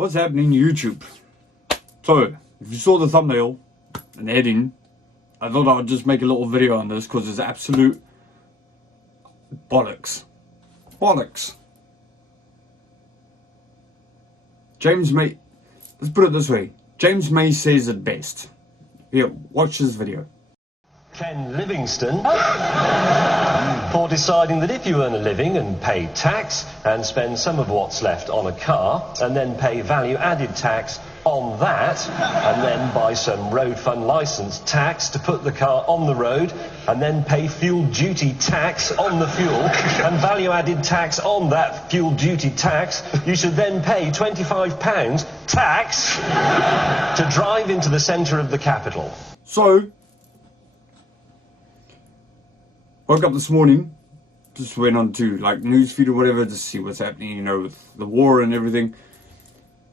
What's happening YouTube? So, if you saw the thumbnail and the heading, I thought I'd just make a little video on this because it's absolute bollocks. Bollocks. James May, let's put it this way. James May says it best. Here, watch this video. Ken Livingstone for deciding that if you earn a living and pay tax and spend some of what's left on a car and then pay value-added tax on that and then buy some road fund licence tax to put the car on the road and then pay fuel duty tax on the fuel and value-added tax on that fuel duty tax, you should then pay £25 tax to drive into the centre of the capital. So, woke up this morning, just went on to like newsfeed or whatever to see what's happening, you know, with the war and everything.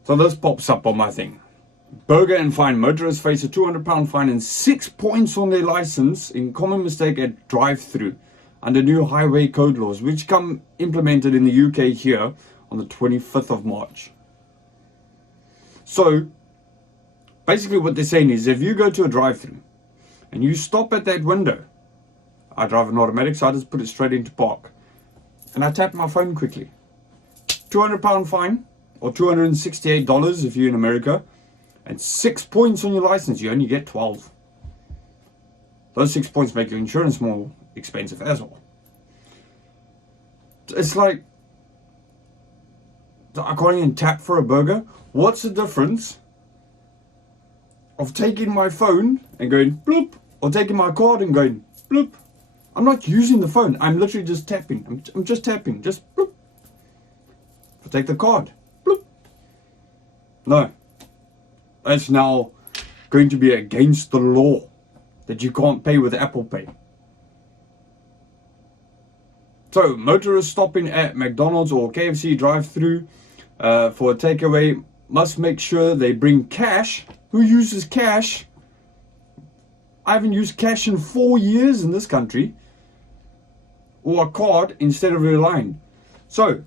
So this pops up on my thing. Burger and fine. Motorists face a £200 fine and 6 points on their license in common mistake at drive-through under new highway code laws, which come implemented in the UK here on the 25th of March. So, basically what they're saying is if you go to a drive-through and you stop at that window, I drive an automatic, so I just put it straight into park. And I tap my phone quickly. £200 fine, or $268 if you're in America. And 6 points on your license, you only get 12. Those 6 points make your insurance more expensive as well. It's like, I can't even tap for a burger. What's the difference of taking my phone and going bloop, or taking my card and going bloop? I'm not using the phone. I'm literally just tapping. I'm just tapping. Just bloop. If I take the card, bloop. No. That's now going to be against the law that you can't pay with Apple Pay. So, motorists stopping at McDonald's or KFC drive-through for a takeaway must make sure they bring cash. Who uses cash? I haven't used cash in 4 years in this country. Or a card instead of a line. So,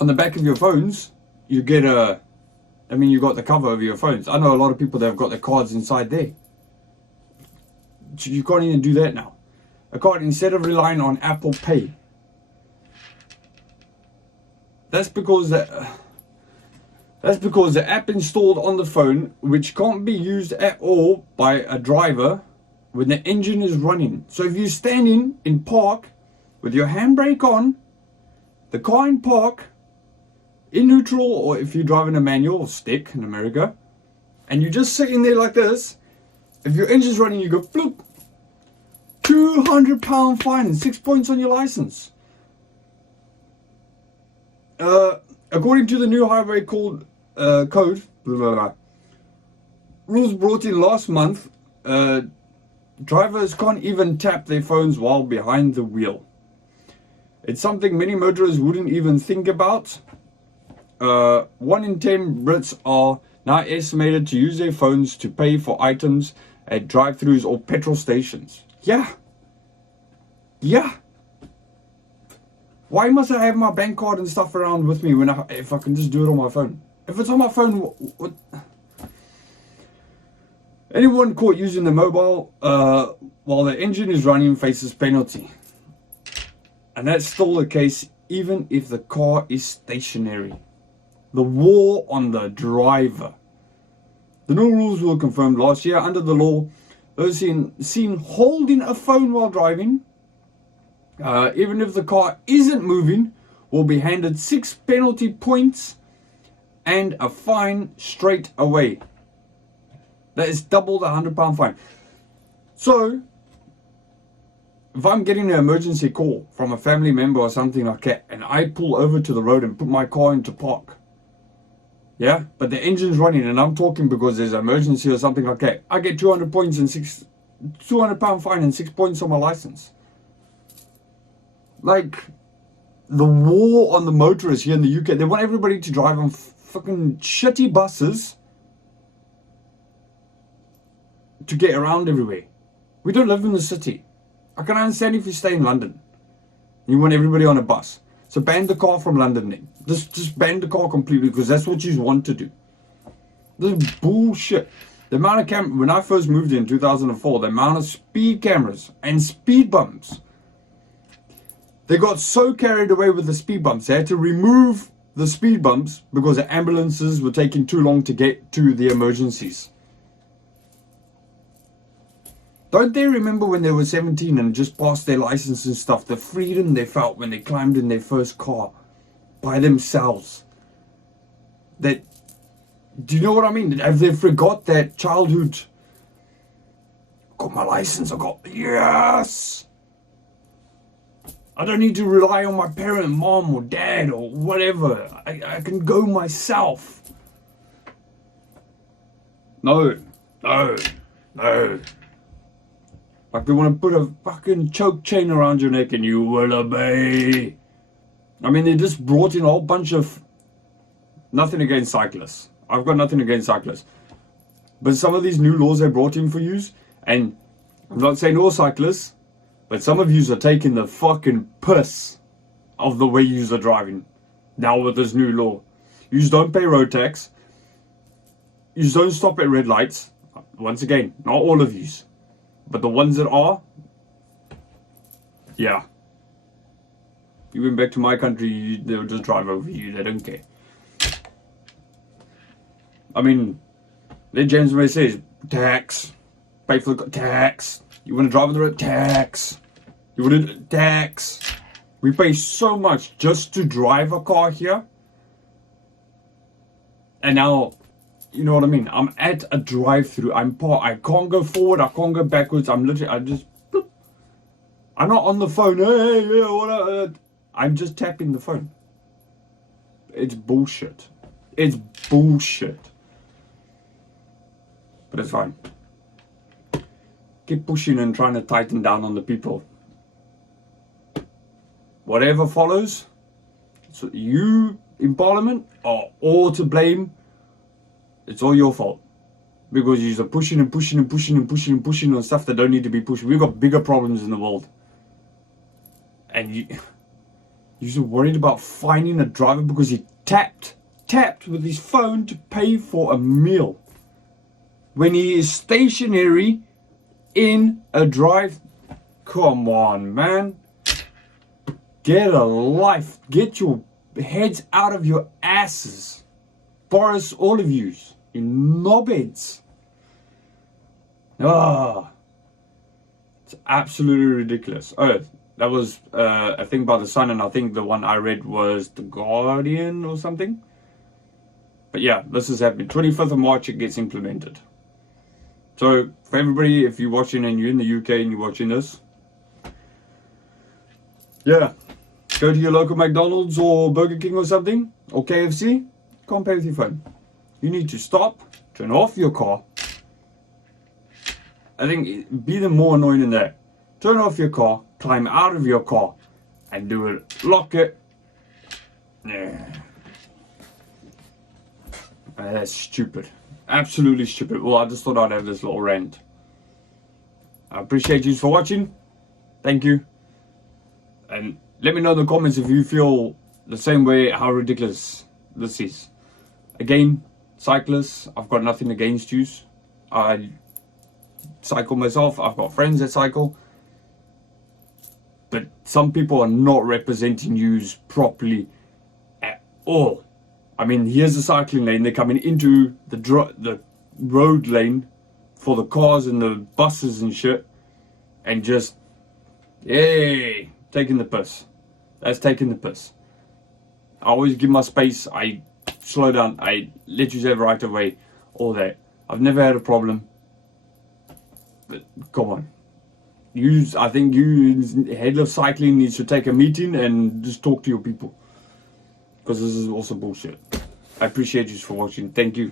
on the back of your phones, you get you got the cover over your phones. I know a lot of people that have got their cards inside there. You can't even do that now. A card instead of relying on Apple Pay. That's because the app installed on the phone, which can't be used at all by a driver when the engine is running. So if you're standing in park with your handbrake on, the car in park, in neutral, or if you're driving a manual or stick in America, and you're just sitting there like this, if your engine's running, you go bloop, £200 fine and 6 points on your license. According to the new highway code, blah, blah, blah, rules brought in last month, drivers can't even tap their phones while behind the wheel. It's something many motorists wouldn't even think about. 1 in 10 Brits are now estimated to use their phones to pay for items at drive-thrus or petrol stations. Yeah. Why must I have my bank card and stuff around with me if I can just do it on my phone? If it's on my phone, what? Anyone caught using the mobile while the engine is running faces penalty. And that's still the case even if the car is stationary. The war on the driver. The new rules were confirmed last year. Under the law, those seen holding a phone while driving, even if the car isn't moving, will be handed 6 penalty points and a fine straight away. That is double the £100 fine. So, if I'm getting an emergency call from a family member or something like that, and I pull over to the road and put my car into park, yeah, but the engine's running and I'm talking because there's an emergency or something like that, I get 200 points and £200 fine and 6 points on my license. Like, the war on the motorists here in the UK, they want everybody to drive on fucking shitty buses to get around everywhere. We don't live in the city. I can understand if you stay in London and you want everybody on a bus. So ban the car from London then. Just ban the car completely, because that's what you want to do. This is bullshit. The amount of when I first moved in 2004, the amount of speed cameras and speed bumps. They got so carried away with the speed bumps, they had to remove the speed bumps because the ambulances were taking too long to get to the emergencies. Don't they remember when they were 17 and just passed their license and stuff, the freedom they felt when they climbed in their first car by themselves? That, do you know what I mean? Have they forgot that childhood? Got my license, I got, yes! I don't need to rely on my parent, mom or dad or whatever. I can go myself. No. Like they want to put a fucking choke chain around your neck and you will obey. I mean, they just brought in a whole bunch of... Nothing against cyclists. I've got nothing against cyclists. But some of these new laws they brought in for yous, and I'm not saying all cyclists, but some of yous are taking the fucking piss of the way yous are driving now with this new law. Yous don't pay road tax. Yous don't stop at red lights. Once again, not all of yous. But the ones that are, yeah. You went back to my country, they'll just drive over you. They don't care. I mean, then James May says, tax. Pay for the tax. You want to drive on the road? Tax. You want to tax. We pay so much just to drive a car here. And now, you know what I mean? I'm at a drive-through. I can't go forward. I can't go backwards. I'm just... Bloop. I'm not on the phone. Hey, yeah, what? I'm just tapping the phone. It's bullshit. It's bullshit. But it's fine. Keep pushing and trying to tighten down on the people. Whatever follows, so you in Parliament are all to blame. It's all your fault. Because you're pushing and pushing and pushing and pushing and pushing on stuff that don't need to be pushed. We've got bigger problems in the world. And you're worried about finding a driver because he tapped with his phone to pay for a meal. When he is stationary in a drive. Come on, man. Get a life. Get your heads out of your asses. Boris, all of yous. You knobheads. Ah. It's absolutely ridiculous. Oh, that was a thing by The Sun, and I think the one I read was The Guardian or something. But yeah, this is happening. 25th of March, it gets implemented. So, for everybody, if you're watching and you're in the UK and you're watching this, yeah, go to your local McDonald's or Burger King or something, or KFC, can't pay with your phone. You need to stop, turn off your car. I think, be the more annoying than that. Turn off your car, climb out of your car, and do it. Lock it. Yeah. That's stupid. Absolutely stupid. Well, I just thought I'd have this little rant. I appreciate you for watching. Thank you. And let me know in the comments if you feel the same way, how ridiculous this is. Again, cyclists, I've got nothing against you. I cycle myself. I've got friends that cycle. But some people are not representing you properly at all. I mean, here's the cycling lane. They're coming into the road lane for the cars and the buses and shit. And just, yay, taking the piss. That's taking the piss. I always give my space. I slow down. I let you have right of way. All that. I've never had a problem. But come on. I think you, head of cycling, needs to take a meeting and just talk to your people. Because this is also bullshit. I appreciate you for watching. Thank you.